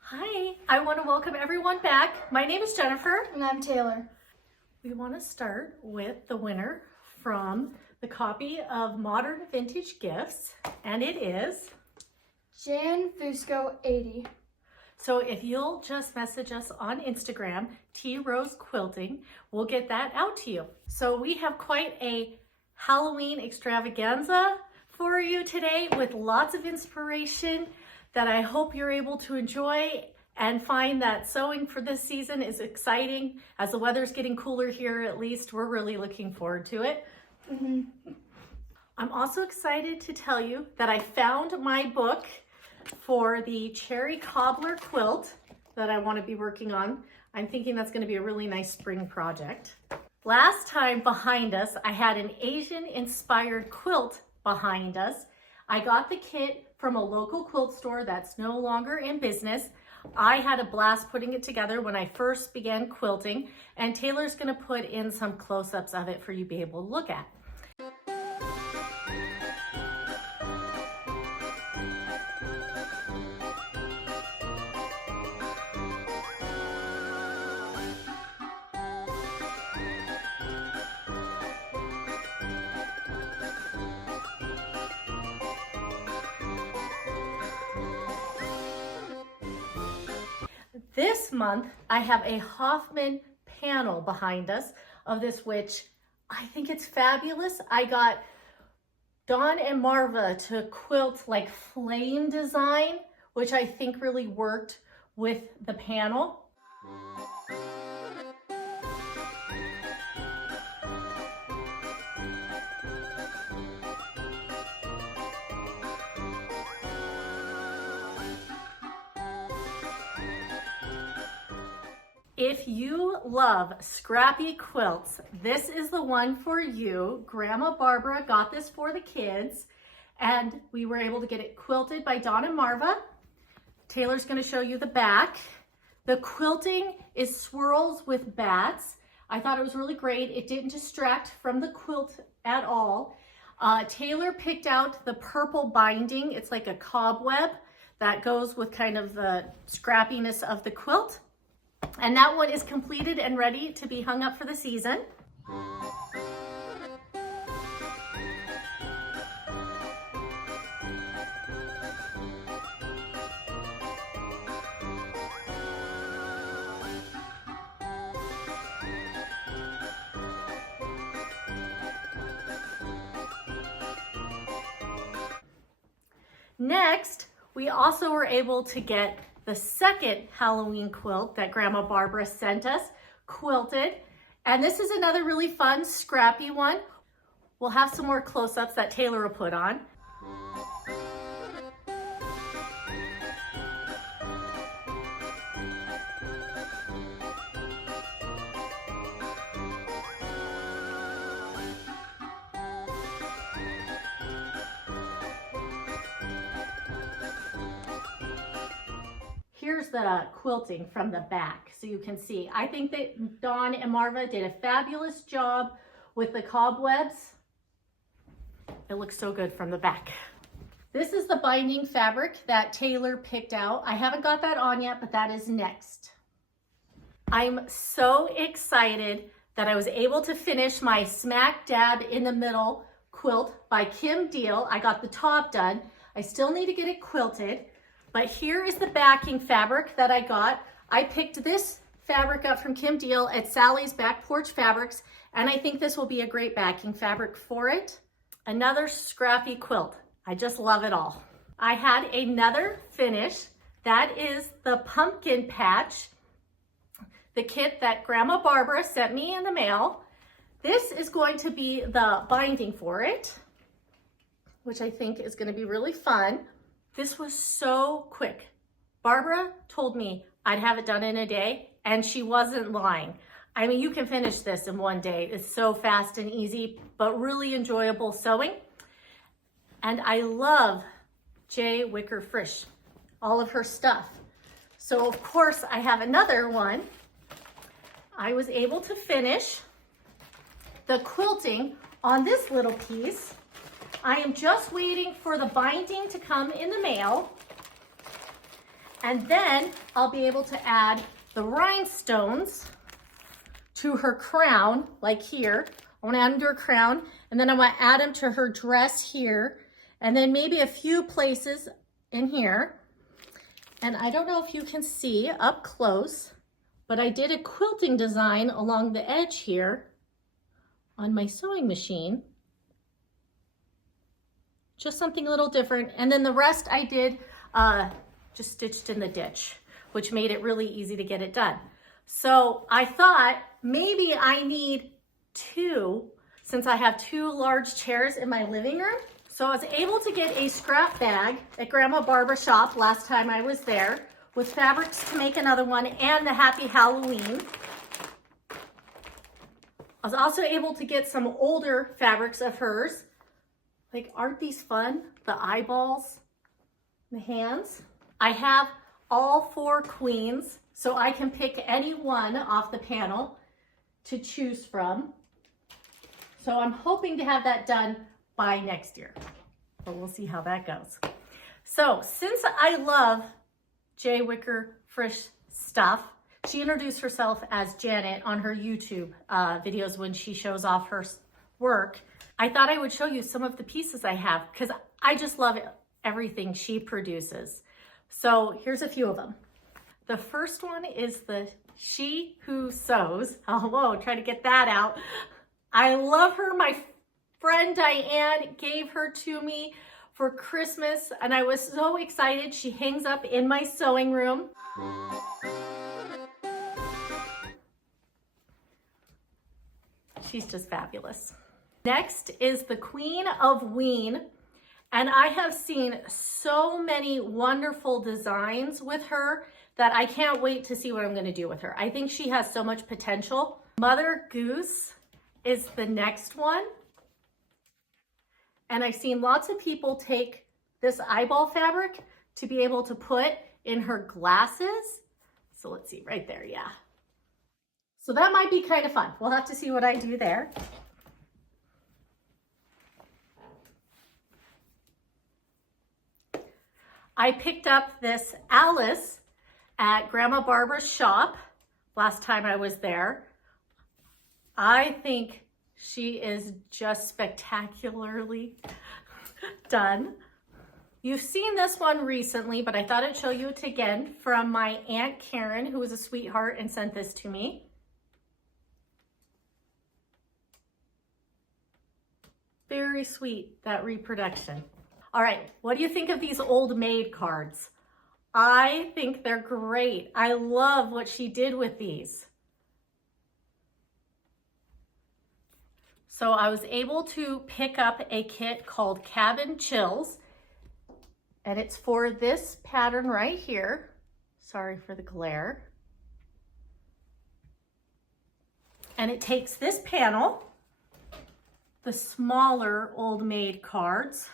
Hi, I want to welcome everyone back. My name is Jennifer. And I'm Taylor. We want to start with the winner from the copy of Modern Vintage Gifts, and it is Jan Fusco 80. So if you'll just message us on Instagram, T Rose Quilting, we'll get that out to you. So we have quite a Halloween extravaganza for you today with lots of inspiration that I hope you're able to enjoy and find that sewing for this season is exciting. As the weather's getting cooler here, at least, we're really looking forward to it. I'm also excited to tell you that I found my book for the cherry cobbler quilt that I want to be working on. I'm thinking that's going to be a really nice spring project. Last time behind us, I had an Asian inspired quilt behind us. I got the kit from a local quilt store that's no longer in business. I had a blast putting it together when I first began quilting, and Taylor's going to put in some close-ups of it for you to be able to look at. This month, I have a Hoffman panel behind us of this, which I think it's fabulous. I got Don and Marva to quilt like flame design, which I think really worked with the panel. If you love scrappy quilts, this is the one for you. Grandma Barbara got this for the kids, and we were able to get it quilted by Don and Marva. Taylor's going to show you the back. The quilting is swirls with bats. I thought it was really great. It didn't distract from the quilt at all. Taylor picked out the purple binding. It's like a cobweb that goes with kind of the scrappiness of the quilt. And that one is completed and ready to be hung up for the season. Next, we also were able to get the second Halloween quilt that Grandma Barbara sent us, quilted. And this is another really fun, scrappy one. We'll have some more close-ups that Taylor will put on. Here's the quilting from the back so you can see. I think that Dawn and Marva did a fabulous job with the cobwebs. It looks so good from the back. This is the binding fabric that Taylor picked out. I haven't got that on yet, but that is next. I'm so excited that I was able to finish my smack dab in the middle quilt by Kim Deal. I got the top done. I still need to get it quilted. But here is the backing fabric that I got. I picked this fabric up from Kim Deal at Salli's Backporch Fabrics, and I think this will be a great backing fabric for it. Another scrappy quilt. I just love it all. I had another finish. That is the pumpkin patch, the kit that Grandma Barbara sent me in the mail. This is going to be the binding for it, which I think is going to be really fun. This was so quick. Barbara told me I'd have it done in a day, and she wasn't lying. I mean, you can finish this in one day. It's so fast and easy, but really enjoyable sewing. And I love J. Wicker Frisch, all of her stuff. So of course I have another one. I was able to finish the quilting on this little piece. I am just waiting for the binding to come in the mail. And then I'll be able to add the rhinestones to her crown, like here. I want to add them to her crown, and then I want to add them to her dress here, and then maybe a few places in here. And I don't know if you can see up close, but I did a quilting design along the edge here on my sewing machine. Just something a little different. And then the rest I did just stitched in the ditch, which made it really easy to get it done. So I thought maybe I need two, since I have two large chairs in my living room. So I was able to get a scrap bag at Grandma Barbara's shop last time I was there with fabrics to make another one and the Happy Halloween. I was also able to get some older fabrics of hers. Like, aren't these fun? The eyeballs, the hands. I have all 4 queens, so I can pick any one off the panel to choose from. So I'm hoping to have that done by next year, but we'll see how that goes. So since I love J. Wicker Frisch stuff, she introduced herself as Janet on her YouTube videos when she shows off her work. I thought I would show you some of the pieces I have because I just love everything she produces. So here's a few of them. The first one is the She Who Sews. Oh, whoa, try to get that out. I love her. My friend Diane gave her to me for Christmas, and I was so excited. She hangs up in my sewing room. She's just fabulous. Next is the Queen of Ween, and I have seen so many wonderful designs with her that I can't wait to see what I'm going to do with her. I think she has so much potential. Mother Goose is the next one. And I've seen lots of people take this eyeball fabric to be able to put in her glasses. So let's see, right there, yeah. So that might be kind of fun. We'll have to see what I do there. I picked up this Alice at Grandma Barbara's shop last time I was there. I think she is just spectacularly done. You've seen this one recently, but I thought I'd show you it again from my Aunt Karen, who was a sweetheart and sent this to me. Very sweet, that reproduction. All right, what do you think of these old maid cards? I think they're great. I love what she did with these. So I was able to pick up a kit called Cabin Chills, and it's for this pattern right here. Sorry for the glare. And it takes this panel, the smaller old maid cards.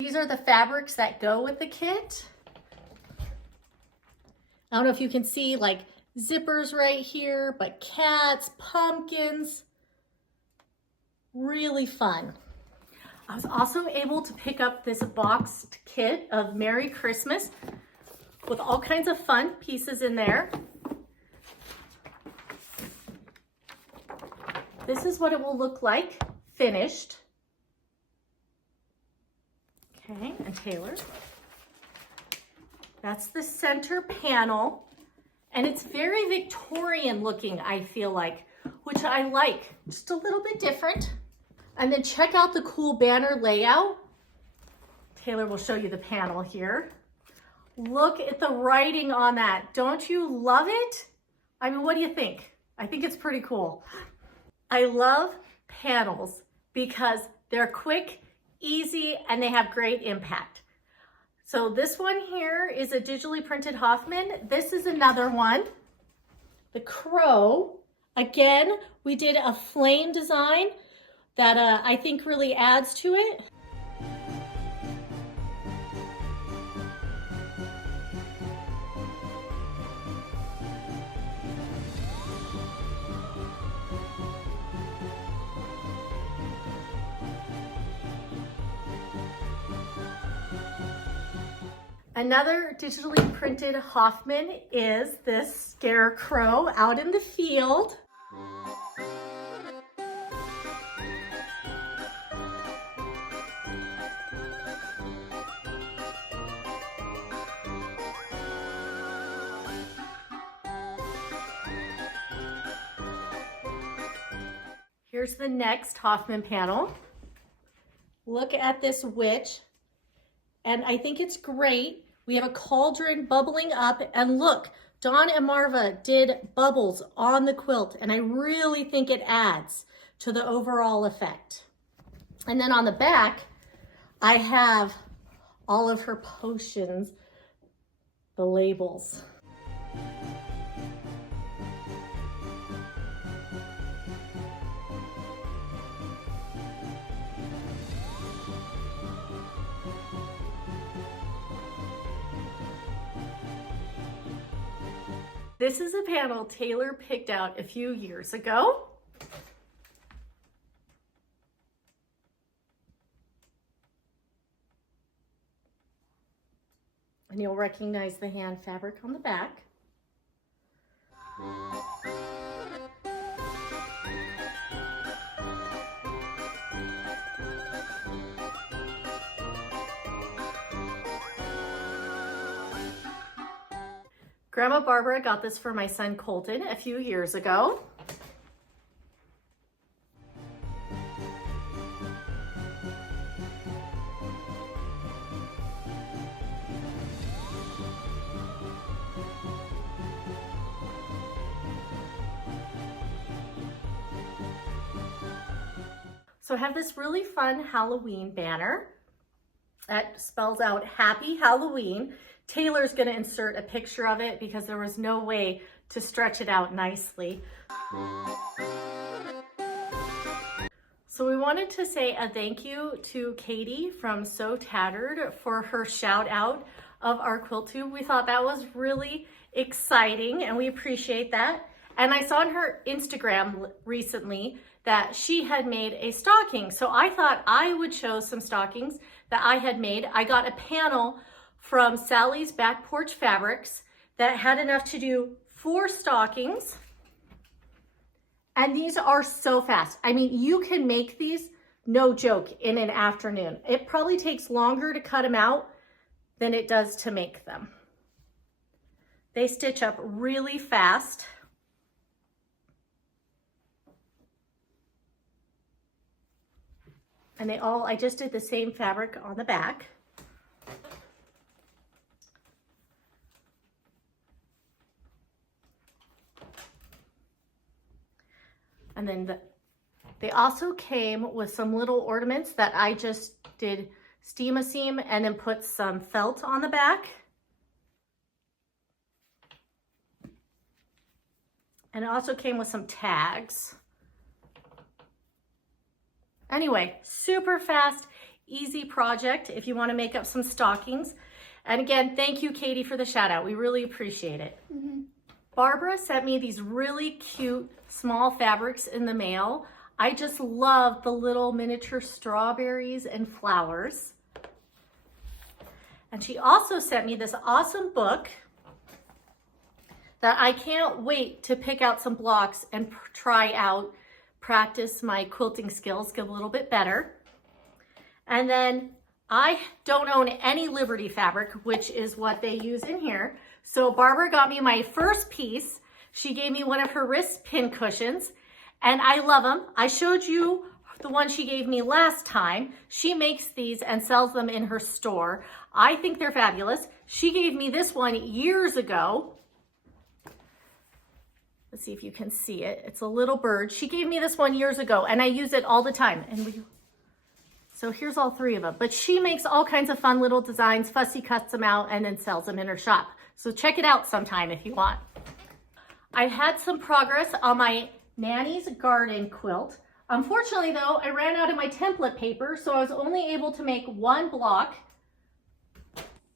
These are the fabrics that go with the kit. I don't know if you can see like zippers right here, but cats, pumpkins, really fun. I was also able to pick up this boxed kit of Merry Christmas with all kinds of fun pieces in there. This is what it will look like finished. Okay, and Taylor. That's the center panel, and it's very Victorian looking, I feel like, which I like. Just a little bit different. And then check out the cool banner layout. Taylor will show you the panel here. Look at the writing on that. Don't you love it? I mean, what do you think? I think it's pretty cool. I love panels because they're quick, easy, and they have great impact. So this one here is a digitally printed Hoffman. This is another one, the crow. Again, we did a flame design that I think really adds to it. Another digitally printed Hoffman is this scarecrow out in the field. Here's the next Hoffman panel. Look at this witch, and I think it's great. We have a cauldron bubbling up, and look, Don and Marva did bubbles on the quilt, and I really think it adds to the overall effect. And then on the back, I have all of her potions, the labels. This is a panel Taylor picked out a few years ago. And you'll recognize the hand fabric on the back. Grandma Barbara got this for my son Colton a few years ago. So I have this really fun Halloween banner that spells out Happy Halloween. Taylor's going to insert a picture of it because there was no way to stretch it out nicely. So we wanted to say a thank you to Katie from So Tattered for her shout out of our quilt tube. We thought that was really exciting and we appreciate that. And I saw on her Instagram recently that she had made a stocking. So I thought I would show some stockings that I had made. I got a panel from Salli's Backporch Fabrics that had enough to do 4 stockings. And these are so fast. I mean, you can make these, no joke, in an afternoon. It probably takes longer to cut them out than it does to make them. They stitch up really fast. And I just did the same fabric on the back. And then they also came with some little ornaments that I just did steam a seam and then put some felt on the back. And it also came with some tags. Anyway, super fast, easy project if you want to make up some stockings. And again, thank you, Katie, for the shout out. We really appreciate it. Mm-hmm. Barbara sent me these really cute small fabrics in the mail. I just love the little miniature strawberries and flowers. And she also sent me this awesome book that I can't wait to pick out some blocks and try out, practice my quilting skills, get a little bit better. And then I don't own any Liberty fabric, which is what they use in here. So Barbara got me my first piece. She gave me one of her wrist pin cushions and I love them. I showed you the one she gave me last time. She makes these and sells them in her store. I think they're fabulous. She gave me this one years ago. Let's see if you can see it. It's a little bird. She gave me this one years ago and I use it all the time. So here's all 3 of them. But she makes all kinds of fun little designs. Fussy cuts them out and then sells them in her shop. So check it out sometime if you want. I had some progress on my Nanny's Garden quilt. Unfortunately though, I ran out of my template paper, so I was only able to make 1 block.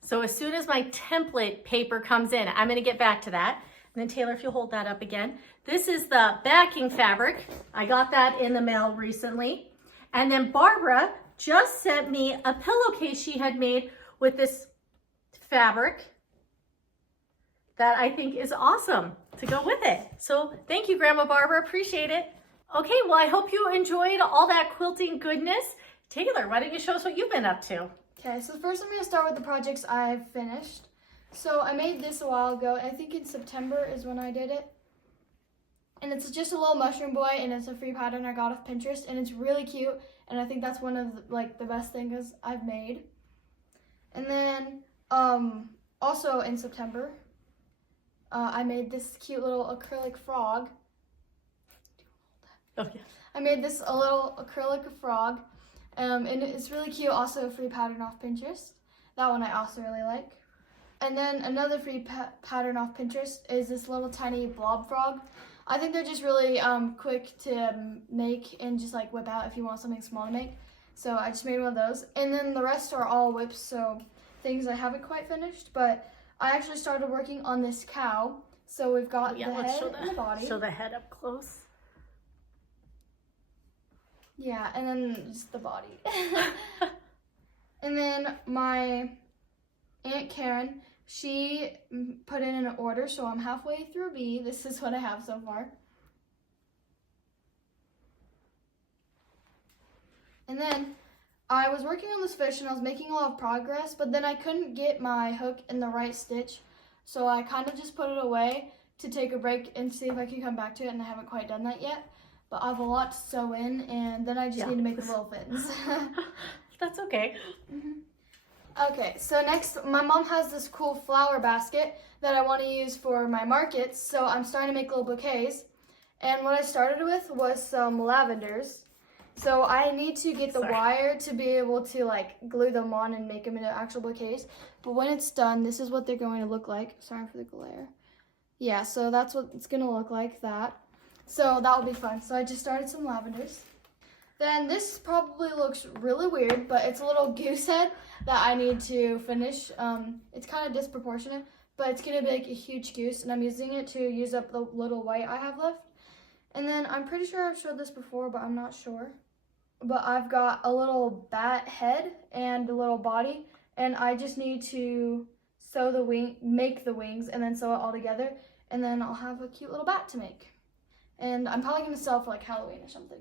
So as soon as my template paper comes in, I'm gonna get back to that. And then Taylor, if you'll hold that up again. This is the backing fabric. I got that in the mail recently. And then Barbara just sent me a pillowcase she had made with this fabric that I think is awesome to go with it. So thank you, Grandma Barbara, appreciate it. Okay, well, I hope you enjoyed all that quilting goodness. Taylor, why don't you show us what you've been up to? Okay, so first I'm going to start with the projects I've finished. So I made this a while ago. I think in September is when I did it. And it's just a little mushroom boy, and it's a free pattern I got off Pinterest, and it's really cute. And I think that's one of the best things I've made. And then also in September, I made this cute little acrylic frog. Oh, yeah. I made this a little acrylic frog, and it's really cute. Also a free pattern off Pinterest. That one I also really like. And then another free pattern off Pinterest is this little tiny blob frog. I think they're just really quick to make and just like whip out if you want something small to make. So I just made one of those. And then the rest are all whips, so things I haven't quite finished. But I actually started working on this cow. So we've got the head and the body. Show the head up close. Yeah, and then just the body. And then my Aunt Karen, she put in an order, so I'm halfway through B. This is what I have so far. And then I was working on this fish and I was making a lot of progress, but then I couldn't get my hook in the right stitch. So I kind of just put it away to take a break and see if I can come back to it, and I haven't quite done that yet. But I have a lot to sew in, and then I just need to make the little fins. That's okay. Okay, so next, my mom has this cool flower basket that I want to use for my markets, so I'm starting to make little bouquets. And what I started with was some lavenders. So I need to get the wire to be able to like glue them on and make them into actual bouquets. But when it's done, this is what they're going to look like. Sorry for the glare. Yeah, so that's what it's going to look like, that. So that will be fun. So I just started some lavenders. Then this probably looks really weird, but it's a little goose head that I need to finish. It's kind of disproportionate, but it's going to make a huge goose, and I'm using it to use up the little white I have left. And then I'm pretty sure I've showed this before, but I'm not sure. But I've got a little bat head and a little body, and I just need to sew the wing, make the wings, and then sew it all together, and then I'll have a cute little bat to make. And I'm probably going to sell for like Halloween or something.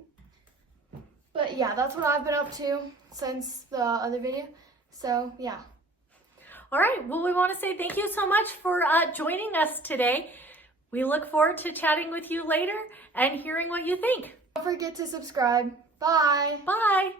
But yeah, that's what I've been up to since the other video. So yeah. All right, well, we want to say thank you so much for joining us today. We look forward to chatting with you later and hearing what you think. Don't forget to subscribe. Bye. Bye.